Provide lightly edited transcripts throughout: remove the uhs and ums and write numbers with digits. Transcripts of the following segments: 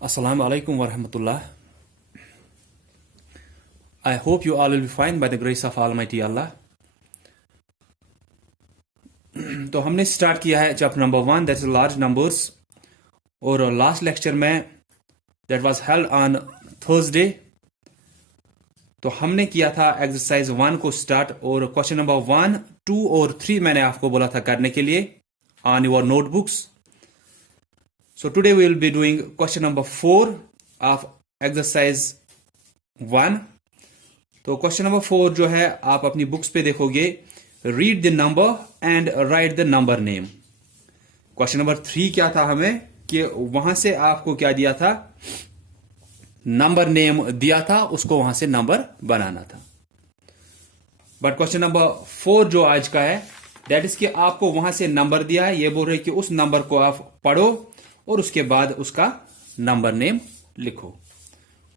Assalamu alaikum wa rahmatullah. I hope you all will be fine by the grace of Almighty Allah. तो हमने start किया है chapter number 1 that is large numbers और last lecture में that was held on Thursday तो हमने किया था एक्सरसाइज 1 को स्टार्ट और क्वेश्चन नंबर 1, 2 और 3 मैंने आपको बोला था करने के लिए on your notebooks. So today we will be doing question number 4 of exercise 1. तो question number 4 जो है आप अपनी बुक्स पे देखोगे read the number and write the number name. question number 3 क्या था हमें कि वहां से आपको क्या दिया था, नंबर नेम दिया था, उसको वहां से नंबर बनाना था. बट क्वेश्चन नंबर 4 जो आज का है दैट इज कि आपको वहां से नंबर दिया है, ये बोल रहे कि उस नंबर को आप पढ़ो और उसके बाद उसका नंबर नेम लिखो.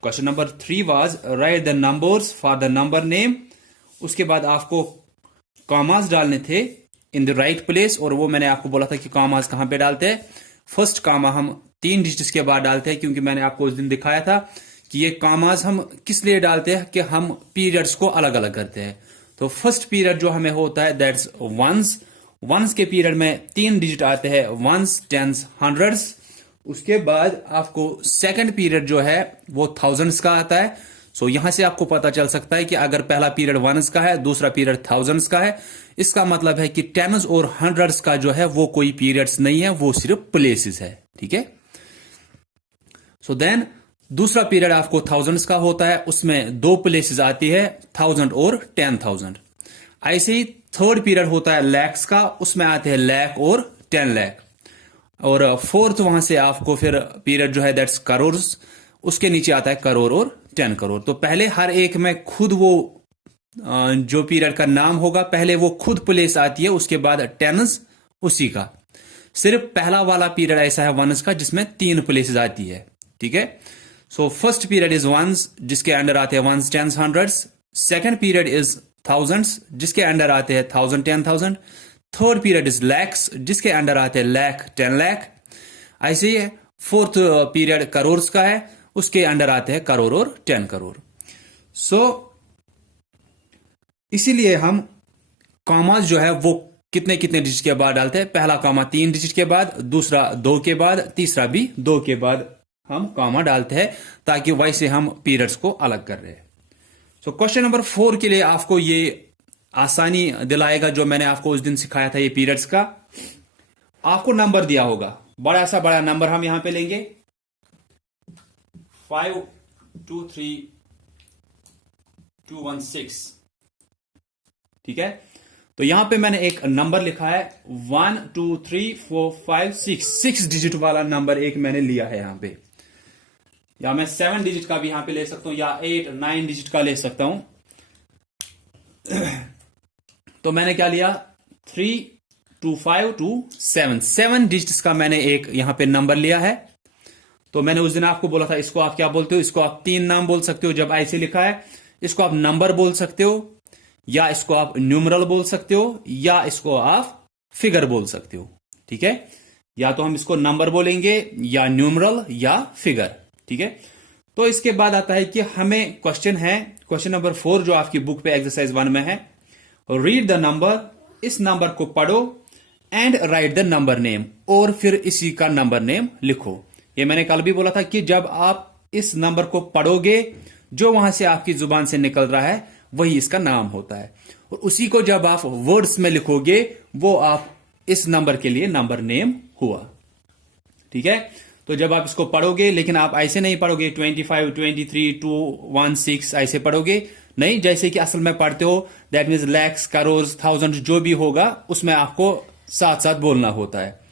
Question number 3 was right the numbers for the number name. उसके बाद आपको कॉमास डालने थे इन द राइट प्लेस और वो मैंने आपको बोला था कि कॉमास कहां पे डालते हैं. फर्स्ट कॉमा हम 3 डिजिट्स के बाद डालते हैं क्योंकि मैंने आपको उस दिन दिखाया था कि ये कॉमास हम किस लिए डालते हैं कि हम पीरियड्स को अलग अलग करते हैं. तो फर्स्ट पीरियड जो हमें होता है दैट्स वंस के पीरियड में 3 डिजिट आते हैं, वंस, टेंस, हंड्रेड्स. उसके बाद आपको सेकंड पीरियड जो है वो थाउजेंड्स का आता है. सो यहां से आपको पता चल सकता है कि अगर पहला पीरियड वंस का है, दूसरा पीरियड थाउजेंड्स का है, इसका मतलब है कि टेंस और हंड्रेड्स का जो है वो कोई पीरियड्स नहीं है, वो सिर्फ प्लेसेस है. ठीक है. सो देन दूसरा पीरियड आपको थाउजेंड्स का होता है, उसमें 2 प्लेसेस आती है, 1000 और 10,000. ऐसे ही थर्ड पीरियड होता है लैक्स का, उसमें आते हैं लैख और 10 लाख. और फोर्थ वहां से आपको फिर पीरियड जो है दैट्स करोड़, उसके नीचे आता है करोड़ और 10 करोड़. तो पहले हर एक में खुद वो जो पीरियड का नाम होगा पहले वो खुद प्लेस आती है, उसके बाद टेंस उसी का. सिर्फ पहला वाला पीरियड ऐसा है वंस का जिसमें 3 प्लेसेस आती है. ठीक है. So first period is ones जिसके अंडर आते हैं ones, tens, hundreds. Second period is thousands जिसके अंडर आते हैं 1000, 10,000. थर्ड पीरियड इज लैक्स जिसके अंडर आते हैं लैख, 10 लाख. ऐसे ही फोर्थ पीरियड करोड़ का है, उसके अंडर आते हैं करोड़ और 10 करोड़. सो इसीलिए हम कॉमास जो है वो कितने कितने डिजिट के बाद डालते हैं. पहला कॉमा 3 डिजिट के बाद, दूसरा 2 के बाद, तीसरा भी 2 के बाद हम कॉमा डालते हैं ताकि वैसे हम पीरियड्स को अलग कर रहे हैं. सो क्वेश्चन नंबर 4 के लिए आपको ये आसानी दिलाएगा जो मैंने आपको उस दिन सिखाया था ये पीरियड्स का. आपको नंबर दिया होगा, बड़ा सा बड़ा नंबर हम यहां पे लेंगे 523216. ठीक है. तो यहां पे मैंने एक नंबर लिखा है 1 2 3 4 5 6 डिजिट वाला नंबर एक मैंने लिया है यहां पे, या मैं 7 डिजिट का भी यहां पे ले सकता हूं या 8 9 डिजिट का ले सकता हूं. तो मैंने क्या लिया 3 2 5 2 7 डिजिट्स का मैंने एक यहां पे नंबर लिया है. तो मैंने उस दिन आपको बोला था इसको आप क्या बोलते हो, इसको आप 3 नाम बोल सकते हो जब ऐसे लिखा है. इसको आप नंबर बोल सकते हो, या इसको आप न्यूमरल बोल सकते हो, या इसको आप फिगर बोल सकते हो. ठीक है. या तो हम इसको नंबर बोलेंगे या न्यूमरल या फिगर. ठीक है. तो इसके बाद आता है कि हमें क्वेश्चन है, क्वेश्चन नंबर 4 जो आपकी बुक पे एक्सरसाइज 1 में है, रीड द नंबर, इस नंबर को पढ़ो, and right the number name, और फिर इसी का नंबर नेम लिखो. ये मैंने कल भी बोला था कि जब आप इस नंबर को पढ़ोगे जो वहां से आपकी जुबान से निकल रहा है वही इसका नाम होता है, और उसी को जब आप वर्ड्स में लिखोगे वो आप इस नंबर के लिए नंबर नेम हुआ. ठीक है. तो जब आप इसको पढ़ोगे, लेकिन आप ऐसे नहीं पढ़ोगे 25 23 2 1 6 ऐसे पढ़ोगे नहीं, जैसे कि असल में पढ़ते हो that means lakhs, crore, thousand जो भी होगा उसमें आपको साथ साथ बोलना होता है.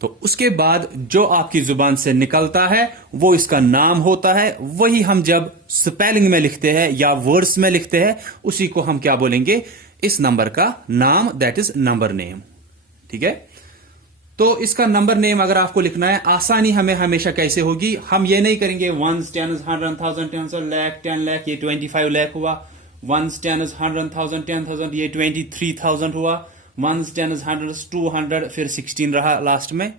तो उसके बाद जो आपकी जुबान से निकलता है वो इसका नाम होता है. वही हम जब स्पेलिंग में लिखते हैं या वर्ड्स में लिखते हैं उसी को हम क्या बोलेंगे, इस नंबर का नाम, दैट इज नंबर नेम. ठीक है. तो इसका नंबर नेम अगर आपको लिखना है, आसानी हमें हमेशा कैसे होगी, हम ये नहीं करेंगे वंस, टेंस, 100, 1000, 10,000, लाख, 10 लाख, ये 25 लाख हुआ. वंस, टेंस, 100, 1000, 10,000, ये 23,000 हुआ. वंस, टेंस, 100, 200, फिर 16 रहा लास्ट में.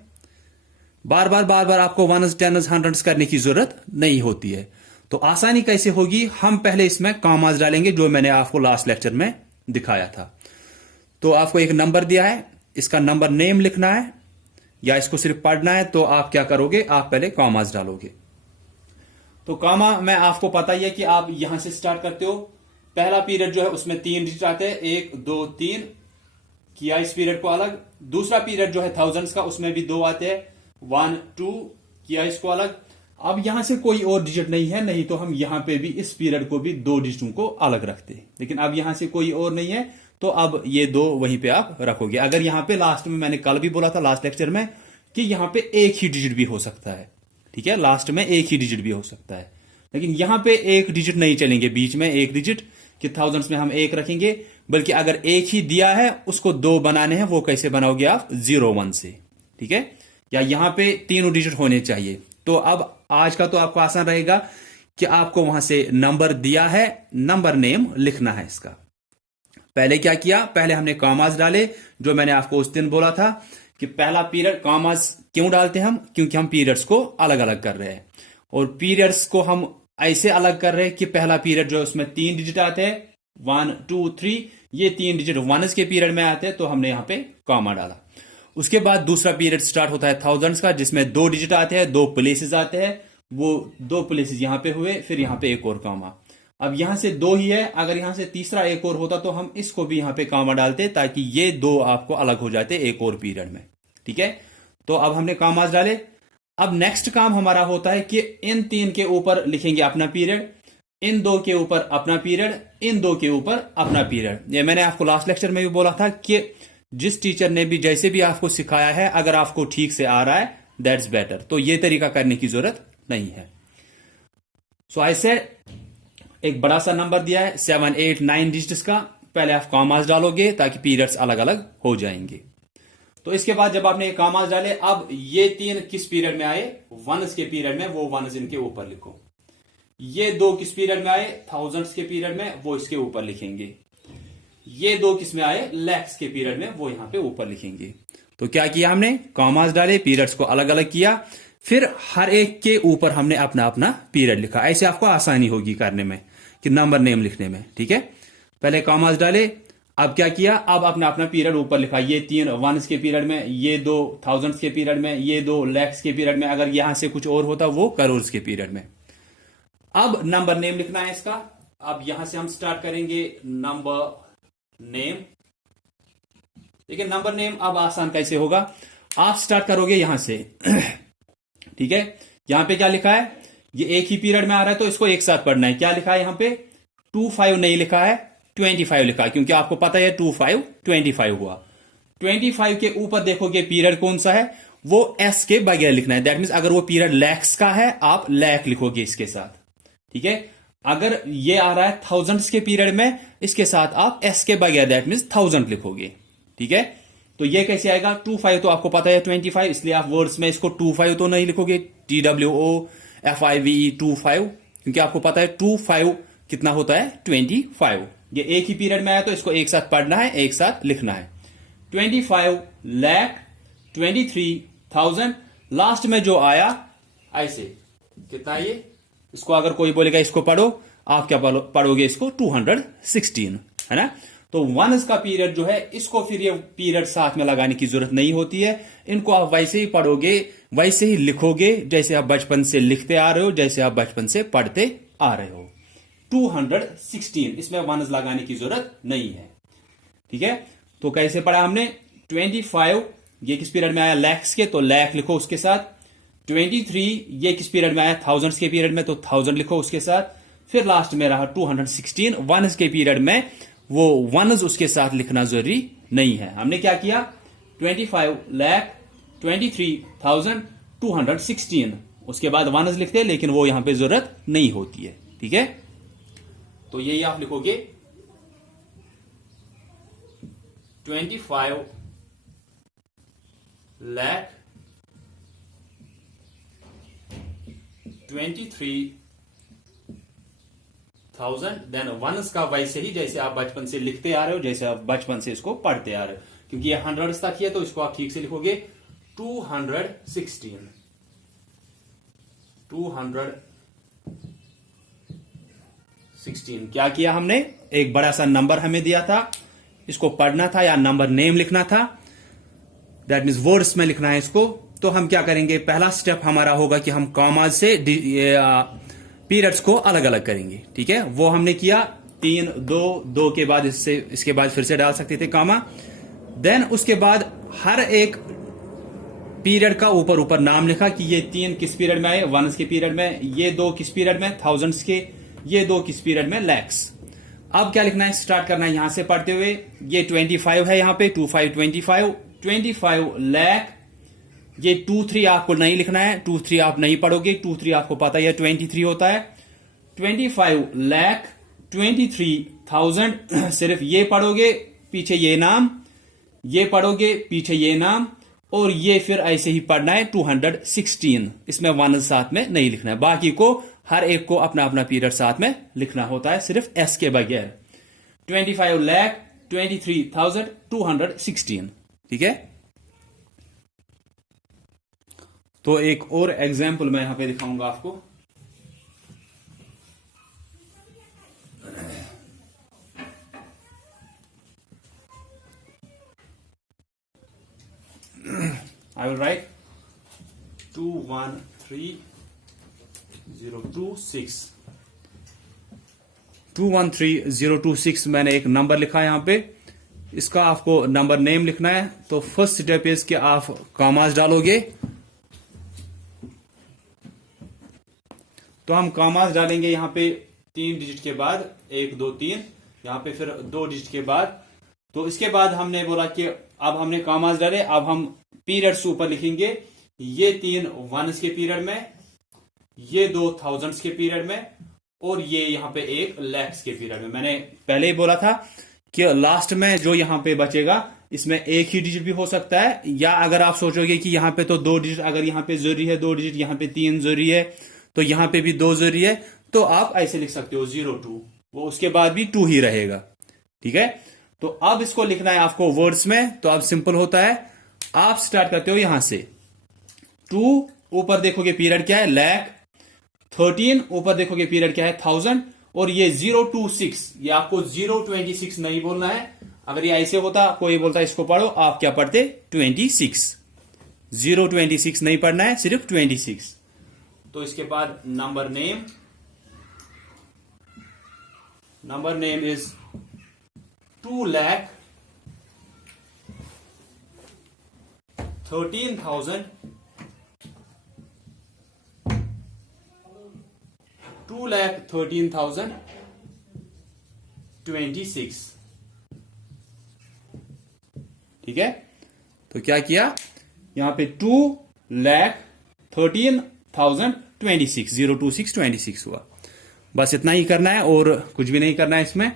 बार बार आपको वनस टेनस हंड्रेड्स करने की जरूरत नहीं होती है। तो आसानी कैसे होगी, हम पहले इसमें कॉमास डालेंगे जो मैंने आपको लास्ट लेक्चर में दिखाया था। तो आपको एक नंबर दिया है, इसका नंबर नेम लिखना है या इसको सिर्फ पढ़ना है। तो आप क्या करोगे, आप पहले कॉमास डालोगे। तो कॉमा में आपको पता ही है कि आप यहां से स्टार्ट करते हो। पहला पीरियड जो है उसमें 3 डिजिट आते हैं, 1 2 3 किया इस पीरियड को अलग। दूसरा पीरियड जो है थाउजेंड्स का, उसमें भी 2 आते हैं, 1 2 किया इसको अलग। अब यहां से कोई और डिजिट नहीं है, नहीं तो हम यहां पे भी इस पीरियड को भी 2 डिजिटों को अलग रखते हैं, लेकिन अब यहां से कोई और नहीं है तो अब ये 2 वहीं पे आप रखोगे। अगर यहां पे लास्ट में मैंने कल भी बोला था लास्ट लेक्चर में कि यहां पे एक ही डिजिट भी हो सकता है, ठीक है, लास्ट में एक ही डिजिट भी हो सकता है, लेकिन यहां पे एक डिजिट नहीं चलेंगे, बीच में एक डिजिट कि थाउजेंड्स में हम एक रखेंगे, बल्कि अगर एक ही दिया है उसको 2 बनाने हैं, वो कैसे बनाओगे आप, 0 1 से, ठीक है, या यहां पे तीनों डिजिट होने चाहिए। तो अब आज का तो आपको आसान रहेगा कि आपको वहां से नंबर दिया है, नंबर नेम लिखना है इसका। पहले क्या किया, पहले हमने कॉमास डाले, जो मैंने आपको उस दिन बोला था कि पहला पीरियड कॉमास क्यों डालते हैं हम, क्योंकि हम पीरियड्स को अलग अलग कर रहे हैं, और पीरियड्स को हम ऐसे अलग कर रहे हैं कि पहला पीरियड जो है उसमें 3 डिजिट आते हैं, 1 2 3, ये 3 डिजिट वनस के पीरियड में आते हैं, तो हमने यहां पे कॉमा डाला। उसके बाद दूसरा पीरियड स्टार्ट होता है थाउजेंड्स का, जिसमें 2 डिजिट आते हैं, 2 प्लेसेस आते हैं, वो 2 प्लेसेस यहां पे हुए, फिर यहां पे एक और कॉमा। अब यहां से 2 ही है, अगर यहां से तीसरा एक और होता तो हम इसको भी यहां पे कॉमा डालते ताकि ये 2 आपको अलग हो जाते एक और पीरियड में, ठीक है। तो अब हमने कॉमास डाले। अब नेक्स्ट काम हमारा होता है कि इन 3 के ऊपर लिखेंगे अपना पीरियड, इन 2 के ऊपर अपना पीरियड, इन 2 के ऊपर अपना पीरियड। ये मैंने आपको लास्ट लेक्चर में भी बोला था कि जिस टीचर ने भी जैसे भी आपको सिखाया है, अगर आपको ठीक से आ रहा है दैट्स बेटर, तो ये तरीका करने की जरूरत नहीं है। सो आई सेड एक बड़ा सा नंबर दिया है 7 8 9 डिजिट्स का, पहले आप कॉमास डालोगे ताकि पीरियड्स अलग अलग हो जाएंगे। तो इसके बाद जब आपने कॉमास डाले, अब ये 3 किस पीरियड में आए, वनस के पीरियड में, वो वनस इनके ऊपर लिखो। ये 2 किस पीरियड में आए, थाउजेंड्स के पीरियड में, वो इसके ऊपर लिखेंगे। ये 2 किस में आए, लैक्स के पीरियड में, वो यहां पे ऊपर लिखेंगे। तो क्या किया हमने, कॉमास डाले, पीरियड्स को अलग अलग किया, फिर हर एक के ऊपर हमने अपना अपना पीरियड लिखा। ऐसे आपको आसानी होगी करने में कि नंबर नेम लिखने में, ठीक है। पहले कॉमास डाले, अब क्या किया, अब अपना अपना पीरियड ऊपर लिखा। ये 3 वनस के पीरियड में, ये 2 थाउजेंड्स के पीरियड में, ये 2 लैक्स के पीरियड में, अगर यहां से कुछ और होता वो करोर्स के पीरियड में। अब नंबर नेम लिखना है इसका। अब यहां से हम स्टार्ट करेंगे नंबर नेम, ठीक है। नंबर नेम अब आसान कैसे होगा, आप स्टार्ट करोगे यहां से ठीक है। यहां पे क्या लिखा है, ये एक ही पीरियड में आ रहा है तो इसको एक साथ पढ़ना है। क्या लिखा है यहां पे, 25 नहीं लिखा है, 25 लिखा है, क्योंकि आपको पता है 25 25 हुआ। 25 के ऊपर देखोगे पीरियड कौन सा है, वो एस के बगैर लिखना है। दैट मीन्स अगर वो पीरियड लैक्स का है, आप लैक लिखोगे इसके साथ, ठीक है। अगर ये आ रहा है थाउजेंड्स के पीरियड में, इसके साथ आप एस के बगैर दैट मीन्स 1000 लिखोगे, ठीक है। तो ये कैसे आएगा, 25 तो आपको पता है 25, इसलिए आप वर्ड्स में इसको 25 तो नहीं लिखोगे, TWOFIVE 25, क्योंकि आपको पता है 25 कितना होता है 25। ये एक ही पीरियड में आया तो इसको एक साथ पढ़ना है, एक साथ लिखना है। 25 लाख 23,000, लास्ट में जो आया ऐसे कितना, ये इसको अगर कोई बोलेगा इसको पढ़ो, आप क्या पढ़ोगे इसको 216, है ना। तो वनस का पीरियड जो है, इसको फिर ये पीरियड साथ में लगाने की जरूरत नहीं होती है, इनको आप वैसे ही पढ़ोगे, वैसे ही लिखोगे जैसे आप बचपन से लिखते आ रहे हो, जैसे आप बचपन से पढ़ते आ रहे हो। 216, इसमें वनस लगाने की जरूरत नहीं है, ठीक है। तो कैसे पढ़ा हमने, 25 ये किस पीरियड में आया, लैक्स के, तो लैक लिखो उसके साथ। 23 ये किस पीरियड में आया, थाउजेंड्स के पीरियड में, तो 1000 लिखो उसके साथ। फिर लास्ट में रहा 216 वनस के पीरियड में, वो वनस उसके साथ लिखना जरूरी नहीं है। हमने क्या किया, 25 लाख 23,216, उसके बाद वनस लिखते हैं, लेकिन वो यहां पे जरूरत नहीं होती है, ठीक है। तो यही आप लिखोगे 25 लाख 23,000, देन वनस का वैसे ही जैसे आप बचपन से लिखते आ रहे हो, जैसे आप बचपन से इसको पढ़ते आ रहे हो, क्योंकि ये हंड्रेड्स तक ही है तो इसको आप ठीक से लिखोगे 216 क्या किया हमने, एक बड़ा सा नंबर हमें दिया था, इसको पढ़ना था या नंबर नेम लिखना था, दैट मीन्स वर्ड्स में लिखना है इसको। तो हम क्या करेंगे, पहला स्टेप हमारा होगा कि हम कॉमाज से पीरियड्स को अलग अलग करेंगे। ठीक है, वो हमने किया 3 2 के बाद इसके बाद फिर से डाल सकते थे कॉमा। देन उसके बाद हर एक पीरियड का ऊपर ऊपर नाम लिखा कि ये 3 किस पीरियड में आए, वंस के पीरियड में, ये 2 किस पीरियड में, थाउजेंड्स के, ये 2 किस पीरियड में, लैक्स। अब क्या लिखना है, स्टार्ट करना है यहां से पढ़ते हुए। ये 25 है यहाँ पे, 25 लाख। ये 23 आपको नहीं लिखना है, 23 आप नहीं पढ़ोगे, 23 आपको पता है 23 होता है। 25 लाख 23,000 सिर्फ ये पढ़ोगे, पीछे ये नाम, ये पढ़ोगे, पीछे ये नाम, और ये फिर ऐसे ही पढ़ना है 216। इसमें 1 साथ में नहीं लिखना है, बाकी को हर एक को अपना अपना पीरियड साथ में लिखना होता है, सिर्फ एस के बगैर। 25,23,216। ठीक है, तो एक और एग्जाम्पल मैं यहां पे दिखाऊंगा आपको। I will write 213026 213026 मैंने एक नंबर लिखा है यहां पे। इसका आपको नंबर नेम लिखना है। तो फर्स्ट स्टेप इज कि आप कॉमास डालोगे। तो हम कॉमास डालेंगे यहां पे 3 डिजिट के बाद, 1 2 3, यहां पे फिर 2 डिजिट के बाद। तो इसके बाद हमने बोला कि अब हमने कॉमास डाले, अब हम पीरियड्स ऊपर लिखेंगे। ये 3 वंस के पीरियड में, ये 2 थाउजेंड्स के पीरियड में, और ये यहां पे 1 लैक्स के पीरियड में। मैंने पहले ही बोला था कि लास्ट में जो यहां पे बचेगा इसमें एक ही डिजिट भी हो सकता है, या अगर आप सोचोगे कि यहां पे तो 2 डिजिट, अगर यहां पे जरूरी है 2 डिजिट, यहां पे 3 जरूरी है, तो यहां पे भी 2 जरूरी है, तो आप ऐसे लिख सकते हो 02, वो उसके बाद भी 2 ही रहेगा। ठीक है, तो अब इसको लिखना है आपको वर्ड्स में। तो अब सिंपल होता है, आप स्टार्ट करते हो यहां से 2, ऊपर देखोगे पीरियड क्या है, लैख। 13 ऊपर देखोगे पीरियड क्या है, 1000। और ये 026, ये आपको 026 नहीं बोलना है। अगर ये ऐसे होता, कोई बोलता इसको पढ़ो, आप क्या पढ़ते, 26। 026 नहीं पढ़ना है, सिर्फ 26। तो इसके बाद नंबर नेम इज 2,13,000 2,13,026। ठीक है, तो क्या किया, यहां पे 2,13,026, 02626 हुआ। बस इतना ही करना है और कुछ भी नहीं करना है इसमें।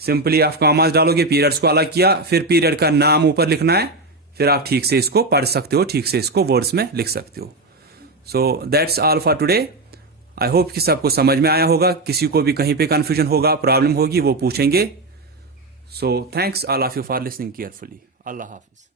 सिंपली आप कॉमास डालोगे, पीरियड्स को अलग किया, फिर पीरियड का नाम ऊपर लिखना है, फिर आप ठीक से इसको पढ़ सकते हो, ठीक से इसको वर्ड्स में लिख सकते हो। So that's all for today. I hope कि सबको समझ में आया होगा। किसी को भी कहीं पे कंफ्यूजन होगा, प्रॉब्लम होगी, वो पूछेंगे। So thanks all of you for listening carefully. Allah Hafiz.